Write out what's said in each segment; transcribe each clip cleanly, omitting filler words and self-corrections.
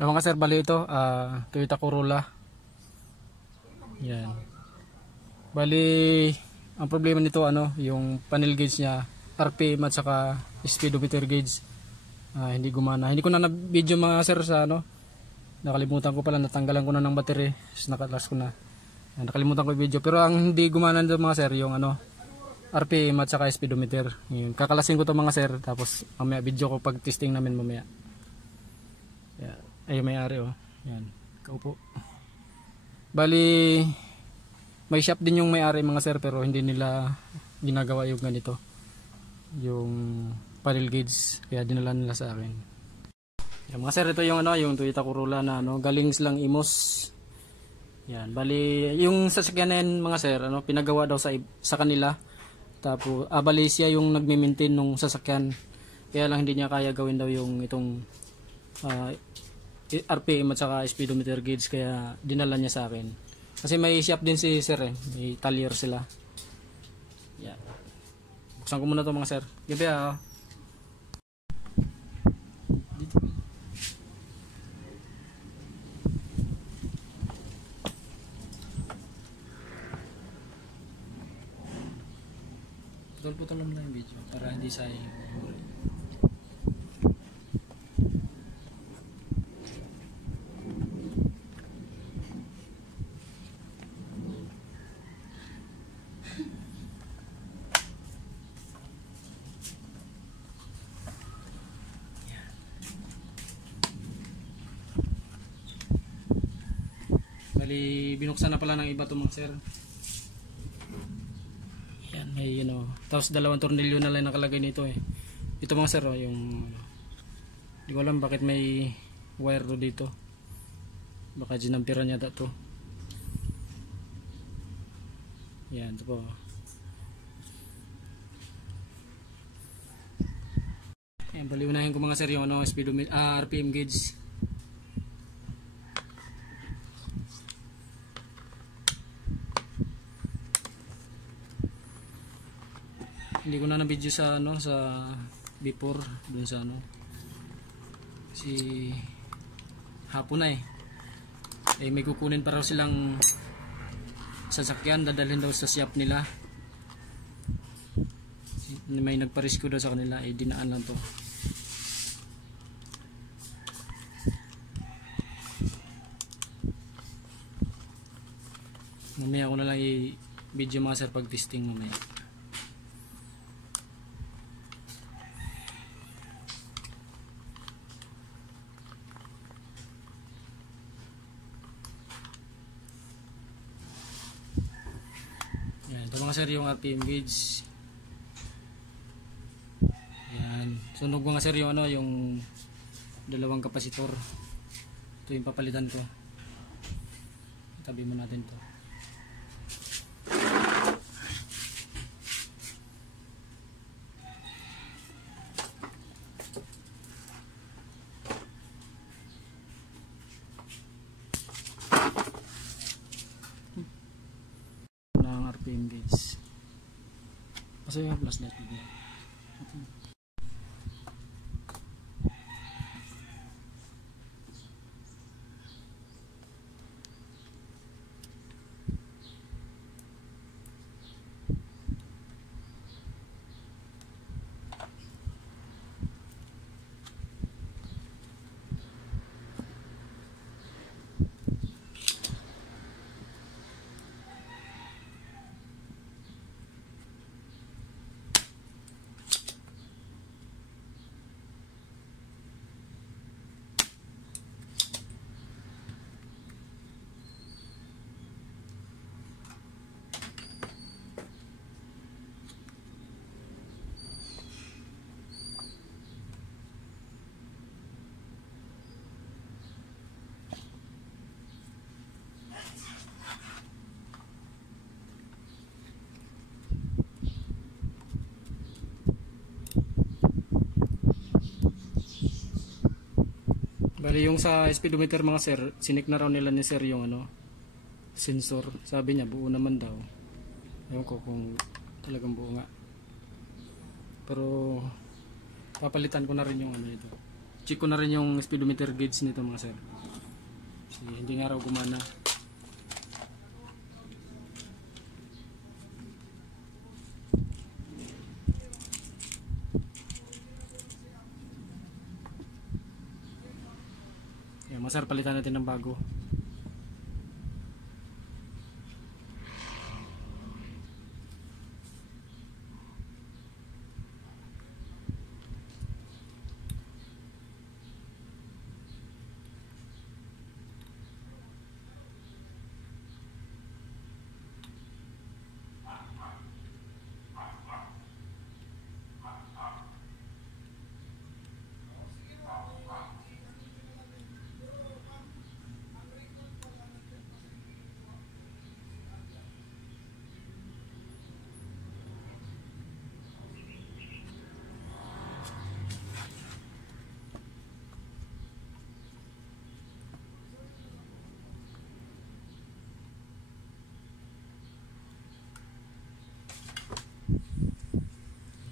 Mga sir, bali ito, Toyota Corolla. Yan. Bali, ang problema nito yung panel gauge niya, RPM at saka speedometer gauge. Hindi gumana. Hindi ko na na-video mga sir sa nakalimutan ko pala, natanggalan ko na ng battery. Nakalas ko na. Nakalimutan ko yung video. Pero ang hindi gumana nito mga sir, yung RPM at saka speedometer. Yun. Kakalasin ko to mga sir, tapos mamaya video ko pag testing namin mamaya. Yan. Ay, may-ari Yan. Kaupo. Bali, may shop din yung may-ari mga sir, pero hindi nila ginagawa yung ganito. Yung panel gauge, kaya dinala nila sa akin. Yan, mga sir, ito yung yung Toyota Corolla na galing silang Imos. Yan, bali yung sasakyan na yan, mga sir, pinagawa daw sa kanila. Tapos bali siya yung nagme-maintain nung sasakyan. Kaya lang hindi niya kaya gawin daw yung itong RPM at saka speedometer gauge, kaya dinala niya sa akin. Kasi may shop din si sir may talyer sila. Yeah. Buksan ko muna to mga sir. Gabi Putol-putol lang yung video para hindi sayang. Bali, binuksan na pala ng iba to mga sir. Yan, may tapos dalawang tornilyo na lang nakalagay nito Ito mga sir yung hindi ko alam bakit may wire do dito. Baka ginampiran niya to. Yan, ito po. Yan, bali unahin ko mga sir yung speedometer, RPM gauge. Hindi ko na na-video sa sa before dun sa si hapon na may kukunin pa raw silang sasakyan, dadalhin daw sa shop nila. May nagpa-rescue daw sa kanila, dinaan lang to. Mamaya ko na lang i-video mga sir pag testing mamaya. Yan, ito mga sir yung RPM gauge. Yan, sunog mga sir yung yung dalawang kapasitor. Ito yung papalitan ko. Tabi mo natin to. RPM gauge. Kasi yung flashlight mo. Bali yung sa speedometer mga sir, sinik na raw nila ni sir yung sensor. Sabi niya buo naman daw. Ewan ko kung talagang buo nga. Pero papalitan ko na rin yung ito. check ko na rin yung speedometer gauge nito mga sir. Kasi hindi nga raw gumana. Yan mga sir, palitan natin ng bago.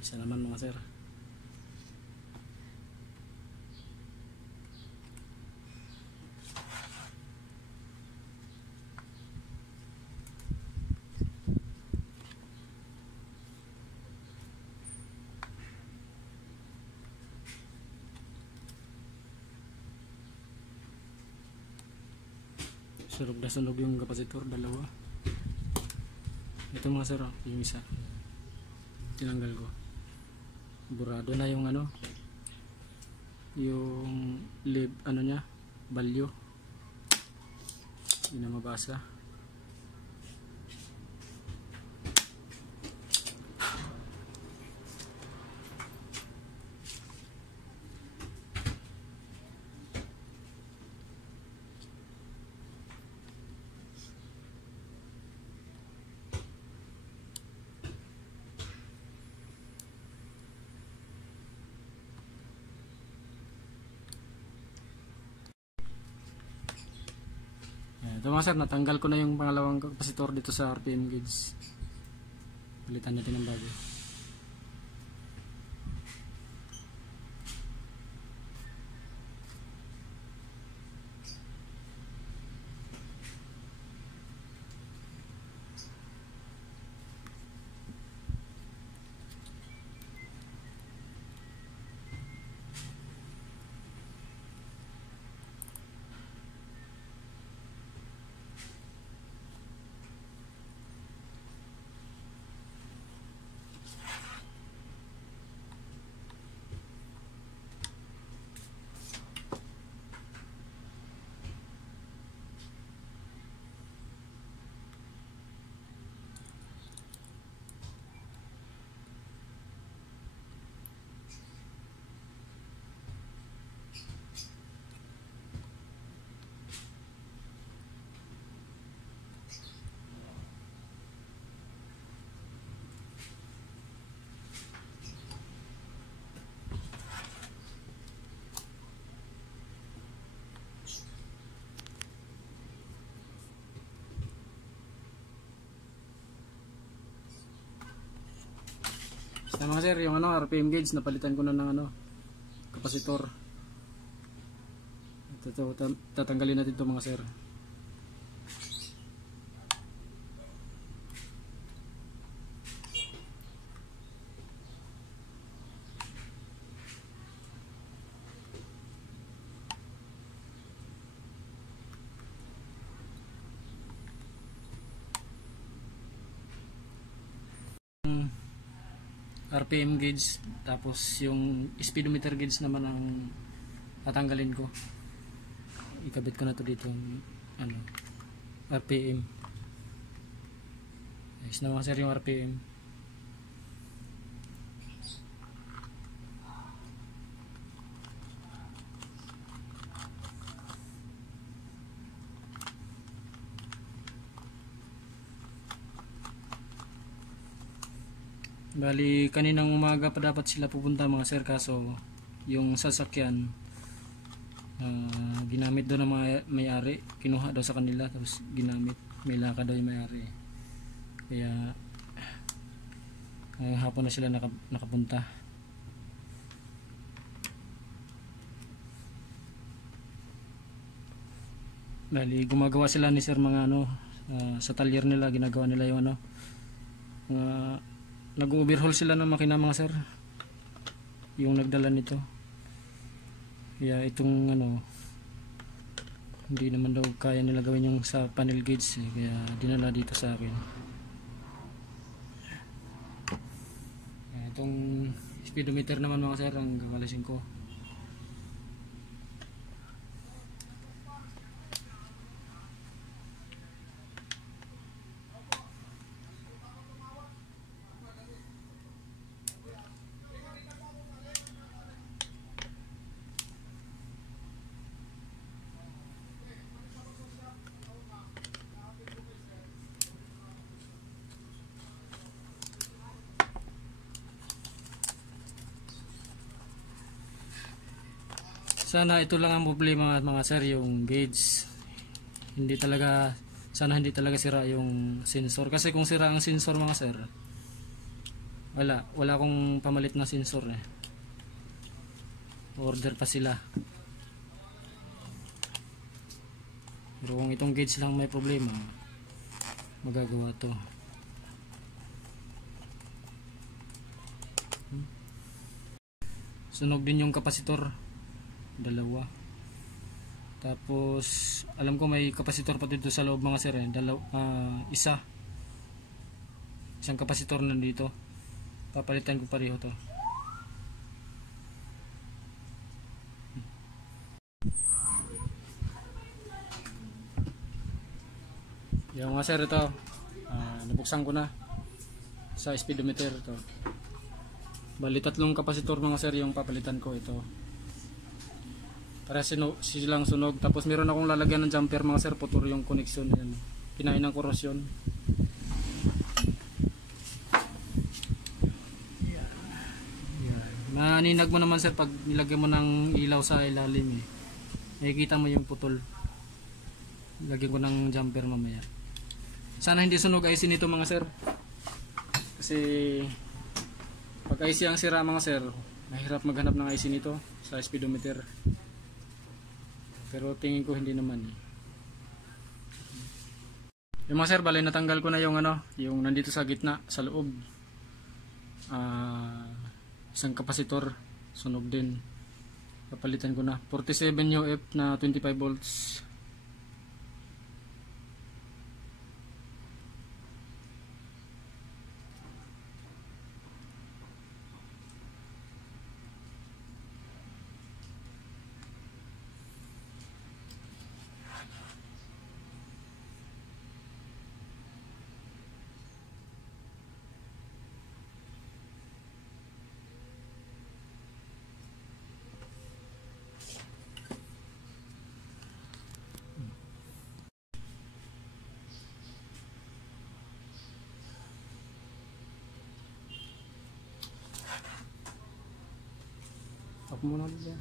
Isa naman mga sir. Sunog na sunog yung kapasitor, dalawa. Ito mga sir, yung isa. Tinanggal ko. Burado na yung ano, yung lib, ano nya, value. Hindi na mabasa. Ito mga sir, natanggal ko na yung pangalawang kapasitor dito sa RPM gauge. Palitan natin ng bago. Sa mga sir, yung ano, RPM gauge, napalitan ko na ng ano, kapasitor. Ito, tatanggalin natin ito mga sir. RPM gauge, tapos yung speedometer gauge naman ang tatanggalin ko. Ikabit ko na to dito ano, RPM. Ayos na mga sir yung RPM. Bali kaninang umaga pa dapat sila pupunta mga sir, kaso yung sasakyan ginamit daw ng mga may-ari, kinuha daw sa kanila tapos ginamit, may laka daw yung may-ari, kaya hapon na sila nakapunta. Bali gumagawa sila ni sir mga ano, sa talyer nila ginagawa nila yung ano, nag-overhaul sila ng makina mga sir, yung nagdala nito. Kaya itong ano, hindi naman daw kaya nila gawin yung sa panel gauge kaya dinala dito sa akin. Itong speedometer naman mga sir ang gagalisin ko. Sana ito lang ang problema mga sir, yung gauge. Sana hindi talaga sira yung sensor. Kasi kung sira ang sensor mga sir, wala akong pamalit na sensor eh. Order pa sila. Pero kung itong gauge lang may problema, magagawa to. Sunog din yung kapasitor, dalawa. Tapos alam ko may kapasitor pa dito sa loob mga sir eh. Isang kapasitor nandito, papalitan ko pareho to. Yung mga sir ito, nabuksan ko na sa speedometer to. Bali 3 kapasitor mga sir yung papalitan ko ito. Para silang sunog. Tapos meron akong lalagyan ng jumper mga sir, putol yung connection yan. Kinain ng korosyon. Maninag mo naman sir pag nilagyan mo ng ilaw sa ilalim eh. Nakikita mo yung putol. Lagyan ko ng jumper mamaya. Sana hindi sunog IC nito mga sir. Kasi pag IC ang sira mga sir, mahirap maghanap ng IC nito sa speedometer. Pero tingin ko hindi naman eh. Yung mga sir, bali natanggal ko na yung ano, yung nandito sa gitna, sa loob. Isang kapasitor, sunog din. Papalitan ko na. 47 UF na 25 volts. Off muna dito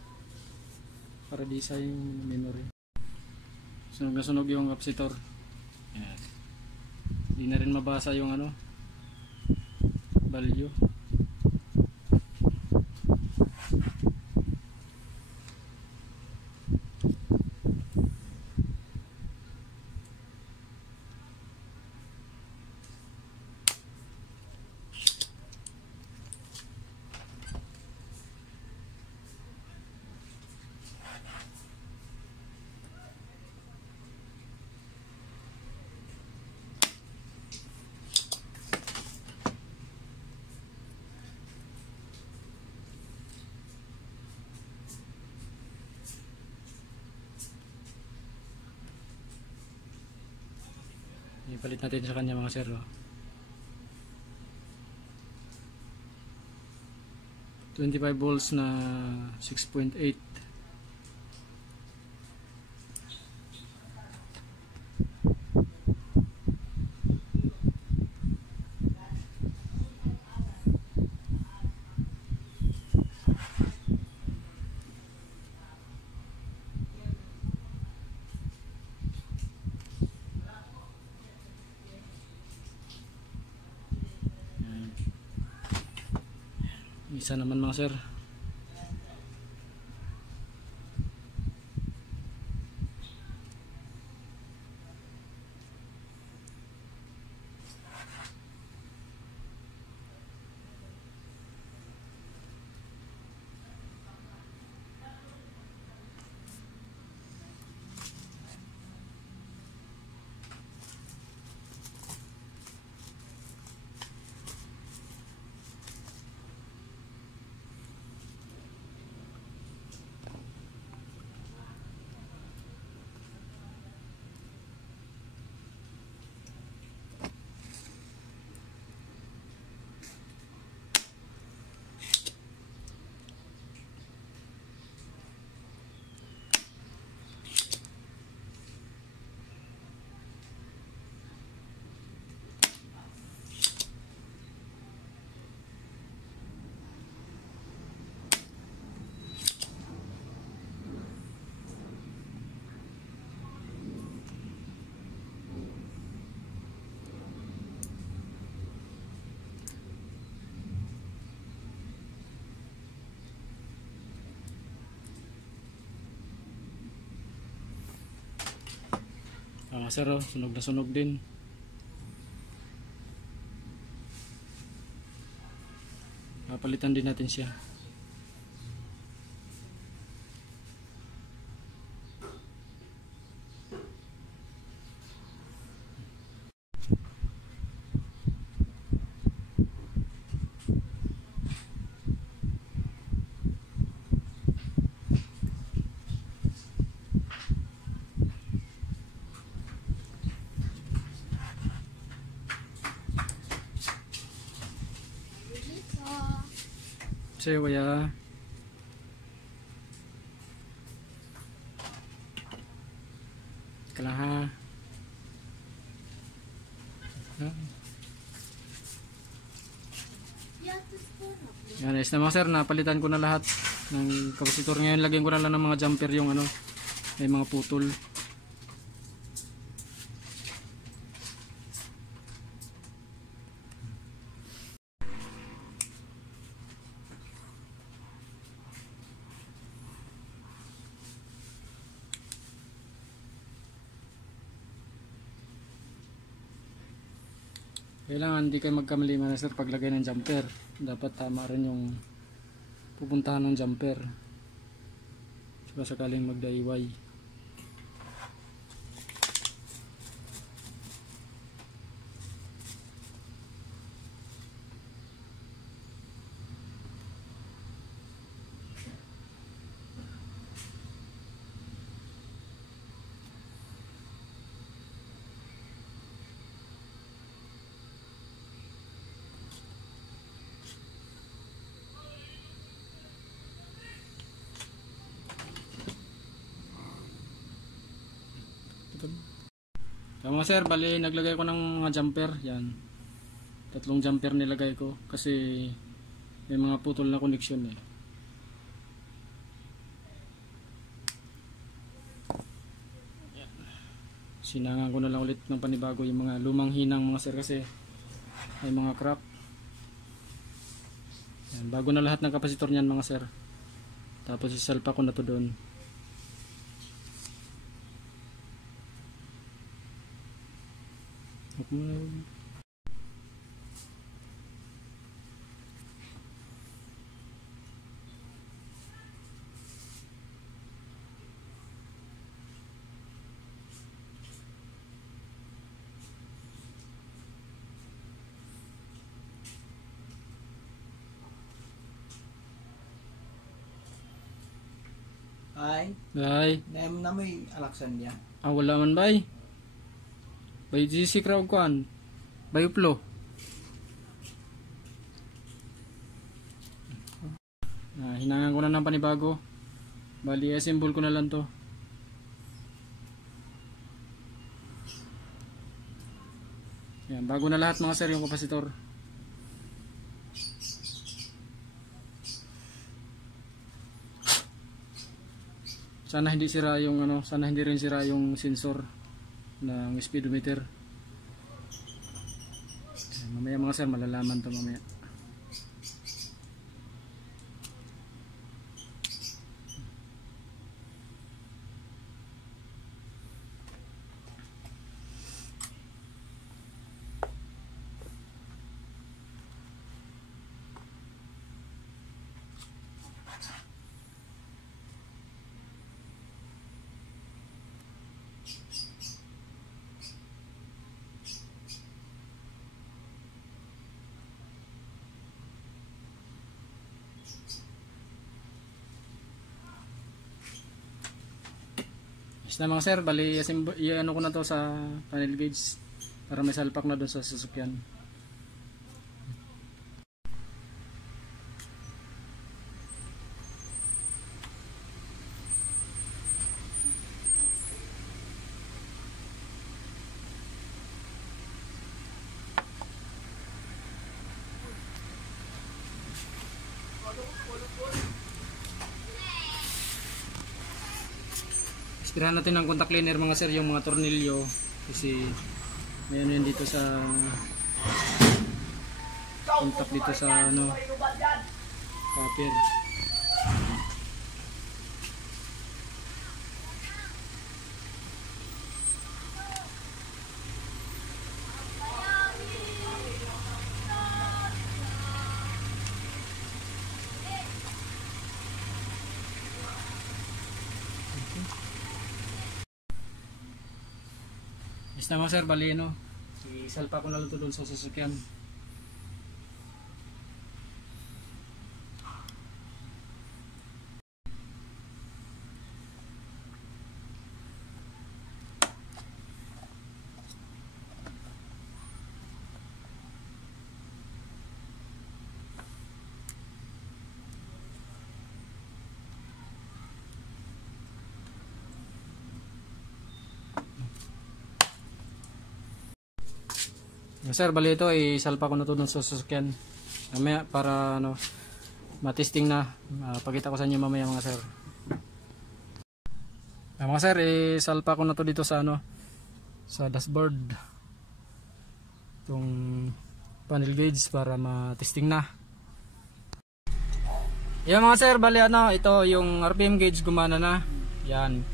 para di sa yung memory. Sunog na sunog yung kapasitor. Yan. Di na rin mabasa yung ano, value. Ipalit natin sa kanya mga sir. 25 volts na 6.8. Isa naman mga sir. Sir, oh, sunog na sunog din. Papalitan din natin siya. Sa'yo kaya ka lang ha. Yan, ayos na mga sir, napalitan ko na lahat ng kapasitor. Ngayon lagyan ko na lang ng mga jumper yung ano, may mga putol. Kailangan hindi kayo magkamali mga sir paglagay ng jumper. Dapat tama rin yung pupuntahan ng jumper. Saka sakaling magdaiway. So mga sir, bali naglagay ko ng mga jumper. Yan, 3 jumper nilagay ko kasi may mga putol na koneksyon eh. Yan. Sinangan ko na lang ulit ng panibago yung mga lumang hinang mga sir kasi may mga crack. Yan, bago na lahat ng kapasitor niyan mga sir. Tapos isalpa ko na to doon. Ay, nem na may alaksan niya. Wala man bay. Bay GC crowd kuan. Bay uplo. Hinangan ko na ng panibago. Bali assemble ko na lang to. Yan, bago na lahat mga sir yung kapasitor. Sana hindi sira yung ano, sana hindi rin sira yung sensor ng speedometer. Mamaya mga sir, malalaman to mamaya. Na mga sir, bali i-ano ko na to sa panel gauge para may salpak na doon sa sasakyan. Tirahan natin ng contact cleaner mga sir yung mga tornilyo kasi may ano yun dito sa contact dito sa ano copper. Is naman sir, bali no. Isalpa ko na lang to doon sa sasakyan. Sir, bali ito, isalpa ko na ito dun sa sasakyan. Mamaya para ano, matesting na. Pakita ko sa inyo mamaya mga sir. Mga sir, isalpa ko na ito dito sa ano, sa dashboard. Itong panel gauge para matesting na. Yan mga sir, bali ano, ito yung RPM gauge gumana na. Yan.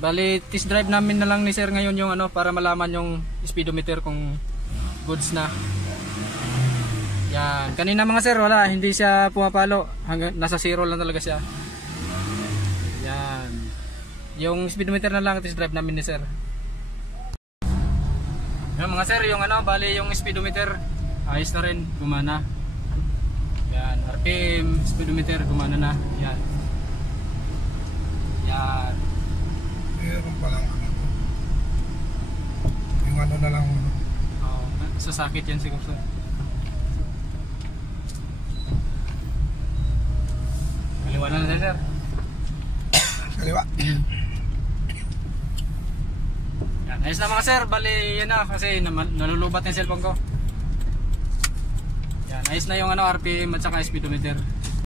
Bali, test drive namin na lang ni sir ngayon yung ano, para malaman yung speedometer kung goods na. Yan. Kanina mga sir, wala. Hindi siya pumapalo. Hanggang, nasa 0 lang talaga siya. Yan. Yung speedometer na lang test drive namin ni sir. Yan mga sir, yung ano, bali yung speedometer ayos na rin, gumana. Yan. RPM, speedometer, gumana na. Yan. Yan. Meron palang ano. Yung ano na lang. Sasakit yan siguro sir. Kaliwa na sir. Kaliwa. Yan, ayos na mga sir. Bali yan na kasi nalulubat yung cellphone ko. Yan, ayos na yung ano, RPM at saka speedometer.